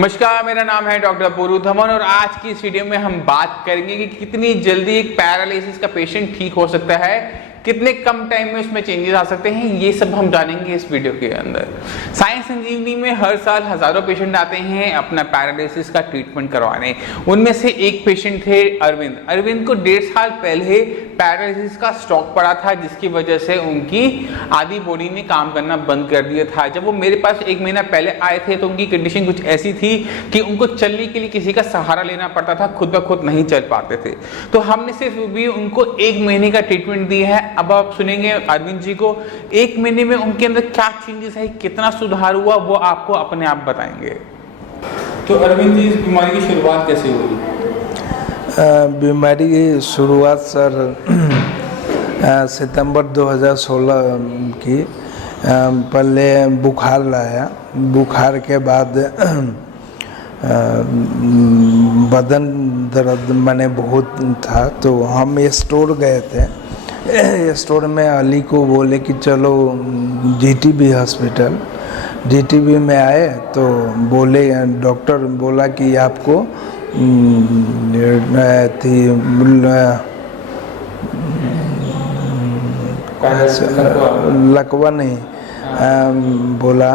नमस्कार, मेरा नाम है डॉक्टर पूरू धमन और आज की इस वीडियो में हम बात करेंगे कि कितनी जल्दी एक पैरालिसिस का पेशेंट ठीक हो सकता है, कितने कम टाइम में उसमें चेंजेस आ सकते हैं, ये सब हम जानेंगे इस वीडियो के अंदर। साइंस संजीवनी में हर साल हजारों पेशेंट आते हैं अपना पैरालिसिस का ट्रीटमेंट करवाने। उनमें से एक पेशेंट थे अरविंद को 1.5 साल पहले पैरालिसिस का स्ट्रोक पड़ा था, जिसकी वजह से उनकी आधी बॉडी ने काम करना बंद कर दिया था। जब वो मेरे पास 1 महीना पहले आए थे तो उनकी कंडीशन कुछ ऐसी थी कि उनको चलने के लिए किसी का सहारा लेना पड़ता था, खुद ब खुद नहीं चल पाते थे। तो हमने सिर्फ भी उनको 1 महीने का ट्रीटमेंट दिया है। अब आप सुनेंगे अरविंद जी को 1 महीने में उनके अंदर क्या चेंजेस है, कितना सुधार हुआ, वो आपको अपने आप बताएंगे। तो अरविंद जी, इस बीमारी की शुरुआत कैसे हुई? बीमारी की शुरुआत सर सितंबर 2016 की। पहले बुखार लाया, बुखार के बाद बदन दर्द मैंने बहुत था, तो हम स्टोर गए थे। स्टोर में अली को बोले कि चलो जीटीबी हॉस्पिटल। जीटीबी में आए तो बोले, डॉक्टर बोला कि आपको लकवा नहीं, बोला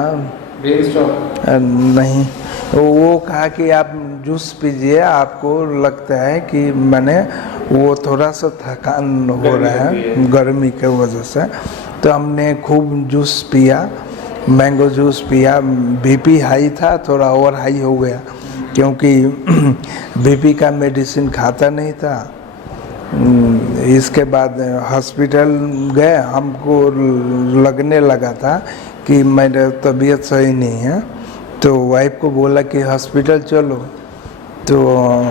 नहीं, वो कहा कि आप जूस पीजिए, आपको लगता है कि मैंने वो थोड़ा सा थकान हो रहा है गर्मी के वजह से। तो हमने खूब जूस पिया, मैंगो जूस पिया। बीपी हाई था, थोड़ा और हाई हो गया क्योंकि बीपी का मेडिसिन खाता नहीं था। इसके बाद हॉस्पिटल गए, हमको लगने लगा था कि मेरी तबीयत सही नहीं है, तो वाइफ को बोला कि हॉस्पिटल चलो। तो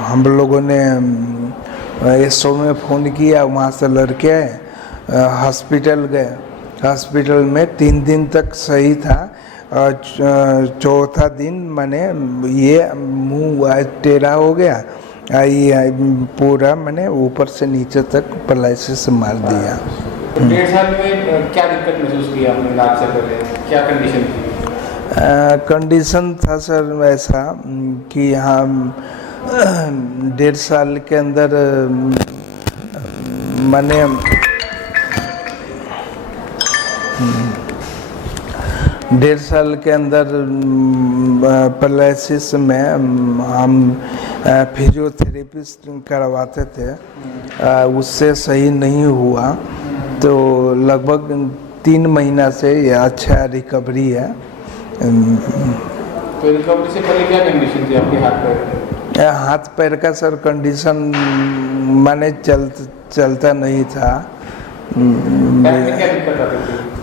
हम लोगों ने स्टोर में फ़ोन किया, वहाँ से लड़के आए, हॉस्पिटल गए। हॉस्पिटल में 3 दिन तक सही था और चौथा दिन मैंने ये मुंह टेढ़ा हो गया, ये पूरा मैंने ऊपर से नीचे तक पैरालिसिस मार दिया। 1.5 साल में क्या दिक्कत महसूस की आपने इलाज से पहले? क्या कंडीशन थी? कंडीशन था सर ऐसा कि हम 1.5 साल के अंदर मैंने 1.5 साल के अंदर पैरालिसिस में हम फिजियोथेरेपिस्ट करवाते थे, उससे सही नहीं हुआ। तो लगभग 3 महीना से ये अच्छा रिकवरी है। तो रिकवरी से पहले क्या कंडीशन थी आपके हाथ पैर का सर कंडीशन, मैंने चलता नहीं था।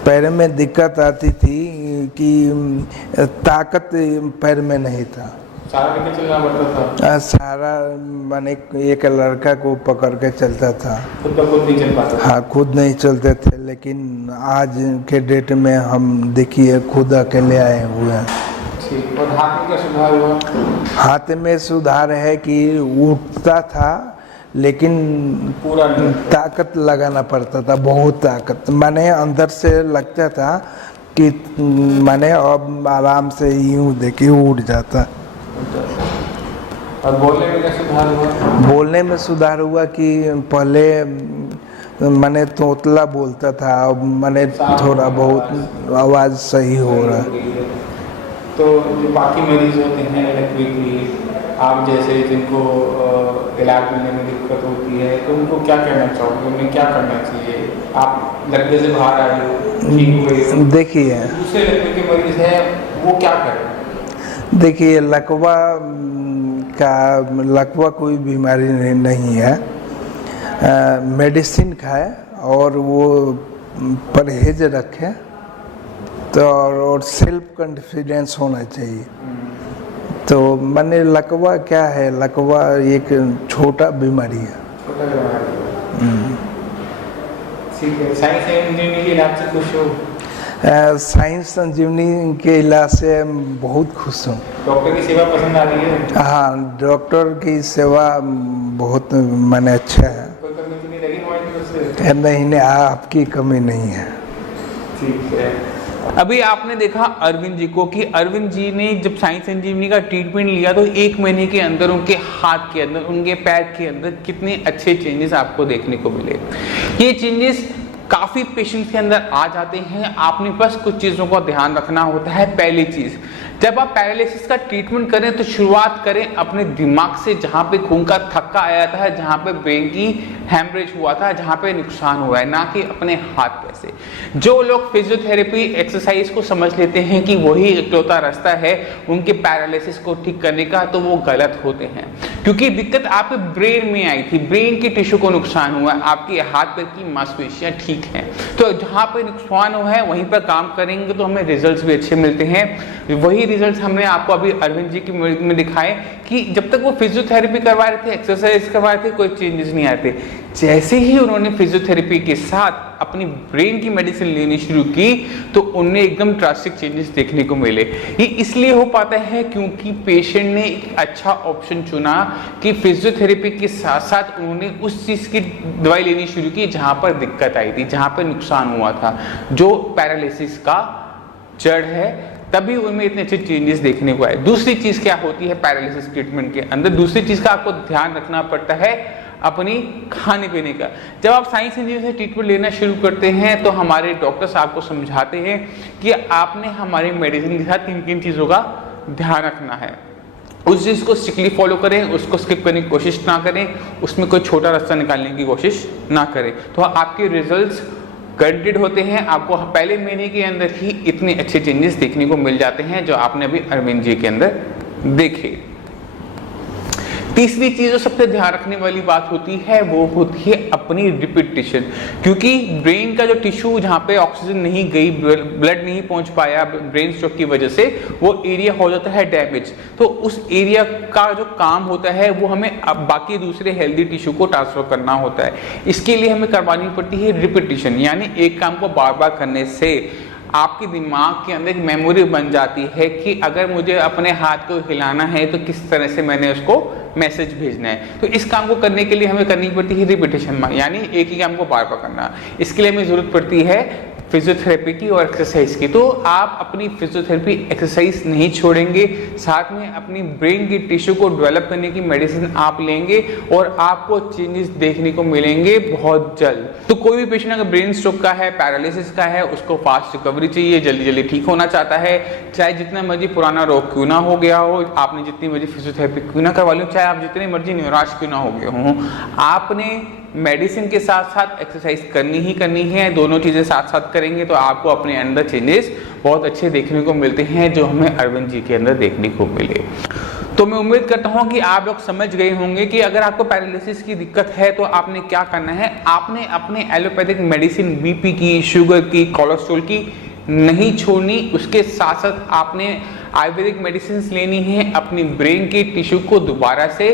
पैर में दिक्कत आती थी कि ताकत पैर में नहीं था। सारा लेके चलना पड़ता था? सारा मैंने एक लड़का को पकड़ के चलता था, खुद नहीं चल पाता? हाँ, खुद नहीं चलते थे। लेकिन आज के डेट में हम देखिए खुद अकेले आए हुए हैं। ठीक। और हाथ में क्या सुधार हुआ? हाथ में सुधार है कि उठता था, लेकिन पूरा ताकत लगाना पड़ता था, बहुत ताकत। मैंने अंदर से लगता था कि मैंने अब आराम से यूँ देखिए उठ जाता। और बोलने में क्या सुधार हुआ? बोलने में सुधार हुआ कि पहले मैंने तोतला बोलता था, अब मैंने थोड़ा बहुत आवाज़ सही हो रहा है। तो जो बाकी मरीज होते हैं आप जैसे, जिनको इलाज मिलने में दिक्कत होती है, तो उनको क्या कहना चाहोगे? उन्हें क्या करना चाहिए? आप लकवे से बाहर आए हो, ठीक हुए, देखिए दूसरे लकवे के मरीज हैं, वो क्या करें? देखिए लकवा कोई बीमारी नहीं है। मेडिसिन खाए और वो परहेज रखे, तो और सेल्फ कॉन्फिडेंस होना चाहिए। तो मैंने लकवा क्या है, लकवा एक छोटा बीमारी है। ठीक है। साइंस संजीवनी के इलाज से खुश हो? साइंस संजीवनी के इलाज से बहुत खुश हूँ। डॉक्टर की सेवा पसंद आ रही है? हाँ, डॉक्टर की सेवा बहुत मैंने अच्छा है। कोई कमी तो नहीं लगी हमारी तरफ से? नहीं, आपकी कमी नहीं है। ठीक है। अभी आपने देखा अरविंद जी को कि अरविंद जी ने जब साइंस संजीवनी का ट्रीटमेंट लिया तो 1 महीने के अंदर उनके हाथ के अंदर, उनके पैर के अंदर कितने अच्छे चेंजेस आपको देखने को मिले। ये चेंजेस काफ़ी पेशेंट्स के अंदर आ जाते हैं। आपने बस कुछ चीज़ों का ध्यान रखना होता है। पहली चीज़, जब आप पैरालिसिस का ट्रीटमेंट करें तो शुरुआत करें अपने दिमाग से, जहाँ पे खून का थक्का आया था, जहाँ पे ब्रेन की हैमरेज हुआ था, जहाँ पे नुकसान हुआ है, ना कि अपने हाथ पैर से। जो लोग फिजियोथेरेपी एक्सरसाइज को समझ लेते हैं कि वही इकलौता रास्ता है उनके पैरालिसिस को ठीक करने का, तो वो गलत होते हैं, क्योंकि दिक्कत आपके ब्रेन में आई थी, ब्रेन की टिश्यू को नुकसान हुआ, आपके हाथ पैर की मांसपेशियां ठीक हैं। तो जहाँ पे नुकसान हुआ है वहीं पर काम करेंगे तो हमें रिजल्ट्स भी अच्छे मिलते हैं। वही रिजल्ट्स हमने आपको अभी अरविंद जी की में दिखाए कि जब तक वो फिजियोथेरेपी करवा रहे थे, एक्सरसाइज करवा रहे थे, कोई चेंजेस नहीं आते। जैसे ही उन्होंने फिजियोथेरेपी के साथ अपनी ब्रेन की मेडिसिन लेनी शुरू की तो उन्हें एकदम ड्रास्टिक चेंजेस देखने को मिले। ये इसलिए हो पाता है क्योंकि पेशेंट ने एक अच्छा ऑप्शन चुना कि फिजियोथेरेपी के साथ साथ उन्होंने उस चीज़ की दवाई लेनी शुरू की जहाँ पर दिक्कत आई थी, जहाँ पर नुकसान हुआ था, जो पैरालिसिस का जड़ है, तभी उनमें इतने अच्छे चेंजेस देखने को आए। दूसरी चीज क्या होती है पैरालिसिस ट्रीटमेंट के अंदर, दूसरी चीज का आपको ध्यान रखना पड़ता है अपनी खाने पीने का। जब आप साइंस इंजीनियर से ट्रीटमेंट लेना शुरू करते हैं तो हमारे डॉक्टर्स आपको समझाते हैं कि आपने हमारी मेडिसिन के साथ किन किन चीज़ों का ध्यान रखना है। उस चीज़ को स्ट्रिक्टली फॉलो करें, उसको स्किप करने की कोशिश ना करें, उसमें कोई छोटा रास्ता निकालने की कोशिश ना करें, तो आपके रिजल्ट्स गारंटेड होते हैं। आपको पहले महीने के अंदर ही इतने अच्छे चेंजेस देखने को मिल जाते हैं जो आपने अभी अरविंद जी के अंदर देखे। तीसरी चीज जो सबसे ध्यान रखने वाली बात होती है वो होती है अपनी रिपीटिशन, क्योंकि ब्रेन का जो टिश्यू जहाँ पे ऑक्सीजन नहीं गई, ब्लड नहीं पहुंच पाया ब्रेन स्ट्रोक की वजह से, वो एरिया हो जाता है डैमेज। तो उस एरिया का जो काम होता है वो हमें अब बाकी दूसरे हेल्दी टिश्यू को ट्रांसफर करना होता है। इसके लिए हमें करवानी पड़ती है रिपीटिशन, यानी एक काम को बार बार करने से आपके दिमाग के अंदर एक मेमोरी बन जाती है कि अगर मुझे अपने हाथ को हिलाना है तो किस तरह से मैंने उसको मैसेज भेजना है। तो इस काम को करने के लिए हमें करनी पड़ती है रिपीटिशन, यानी एक ही काम को बार बार करना। इसके लिए हमें जरूरत पड़ती है फिजियोथेरेपी की और एक्सरसाइज की। तो आप अपनी फिजियोथेरेपी एक्सरसाइज नहीं छोड़ेंगे, साथ में अपनी ब्रेन की टिश्यू को डेवलप करने की मेडिसिन आप लेंगे और आपको चेंजेस देखने को मिलेंगे बहुत जल्द। तो कोई भी पेशेंट अगर ब्रेन स्ट्रोक का है, पैरालिसिस का है, उसको फास्ट रिकवरी चाहिए, जल्दी जल्दी ठीक होना चाहता है, चाहे जितना मर्जी पुराना रोग क्यों ना हो गया हो, आपने जितनी मर्जी फिजियोथेरेपी क्यों ना करवा लो, चाहे आप जितने मर्जी निराश क्यों ना हो गए हों, आपने मेडिसिन के साथ साथ एक्सरसाइज करनी ही करनी है। दोनों चीज़ें साथ साथ करेंगे तो आपको अपने अंदर चेंजेस बहुत अच्छे देखने को मिलते हैं जो हमें अरविंद जी के अंदर देखने को मिले। तो मैं उम्मीद करता हूं कि आप लोग समझ गए होंगे कि अगर आपको पैरालिसिस की दिक्कत है तो आपने क्या करना है। आपने अपने एलोपैथिक मेडिसिन बीपी की, शुगर की, कोलेस्ट्रॉल की नहीं छोड़नी, उसके साथ साथ आपने आयुर्वेदिक मेडिसिन लेनी है अपनी ब्रेन की टिश्यू को दोबारा से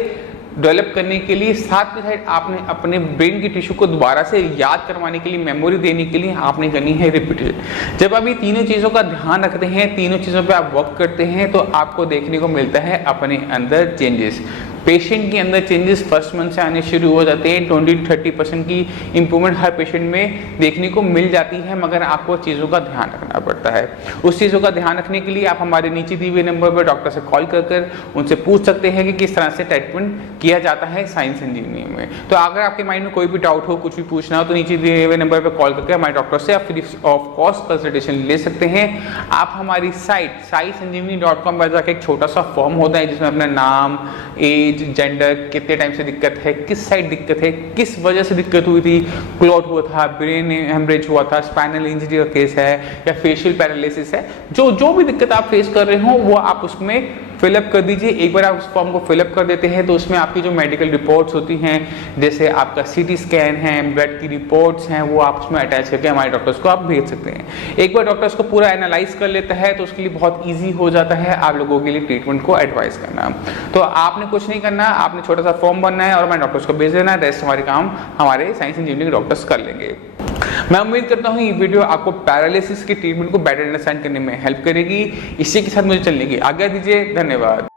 डेवलप करने के लिए। साथ में साथ आपने अपने ब्रेन की टिश्यू को दोबारा से याद करवाने के लिए, मेमोरी देने के लिए आपने करनी है रिपीटेशन। जब आप ये तीनों चीज़ों का ध्यान रखते हैं, तीनों चीज़ों पे आप वर्क करते हैं, तो आपको देखने को मिलता है अपने अंदर चेंजेस। पेशेंट के अंदर चेंजेस फर्स्ट मंथ से आने शुरू हो जाते हैं। 20-30% की इंप्रूवमेंट हर पेशेंट में देखने को मिल जाती है, मगर आपको चीज़ों का ध्यान रखना पड़ता है। उस चीज़ों का ध्यान रखने के लिए आप हमारे नीचे दिए हुए नंबर पर डॉक्टर से कॉल कर उनसे पूछ सकते हैं कि किस तरह से ट्रीटमेंट किया जाता है साइंस इंजीनियरिंग में। तो अगर आपके माइंड में कोई भी डाउट हो, कुछ भी पूछना हो, तो नीचे दिए हुए नंबर पर कॉल करके हमारे डॉक्टर से आप फ्री ऑफ कॉस्ट कंसल्टेशन ले सकते हैं। आप हमारी साइट scienceanjeevani.com पर जाकर एक छोटा सा फॉर्म होता है जिसमें अपना नाम, एज, जेंडर, कितने टाइम से दिक्कत है, किस साइड दिक्कत है, किस वजह से दिक्कत हुई थी, क्लॉट हुआ था, ब्रेन हेमरेज हुआ था, स्पाइनल इंजरी का केस है या फेशियल पैरालिसिस है, जो भी दिक्कत आप फेस कर रहे हो वो आप उसमें फिलअप कर दीजिए। एक बार आप उस फॉर्म को फिलअप कर देते हैं तो उसमें आपकी जो मेडिकल रिपोर्ट्स होती हैं, जैसे आपका सीटी स्कैन है, ब्लड की रिपोर्ट्स हैं, वो आप उसमें अटैच करके हमारे डॉक्टर्स को आप भेज सकते हैं। एक बार डॉक्टर्स को पूरा एनालाइज कर लेता है तो उसके लिए बहुत ईजी हो जाता है आप लोगों के लिए ट्रीटमेंट को एडवाइस करना। तो आपने कुछ नहीं करना, आपने छोटा सा फॉर्म भरना है और हमारे डॉक्टर्स को भेज देना है। रेस्ट हमारे काम हमारे साइंस इंजीनियरिंग डॉक्टर्स कर लेंगे। मैं उम्मीद करता हूँ ये वीडियो आपको पैरालिसिस के ट्रीटमेंट को बेटर अंडरस्टैंड करने में हेल्प करेगी। इसी के साथ मुझे चलने की आज्ञा दीजिए। धन्यवाद।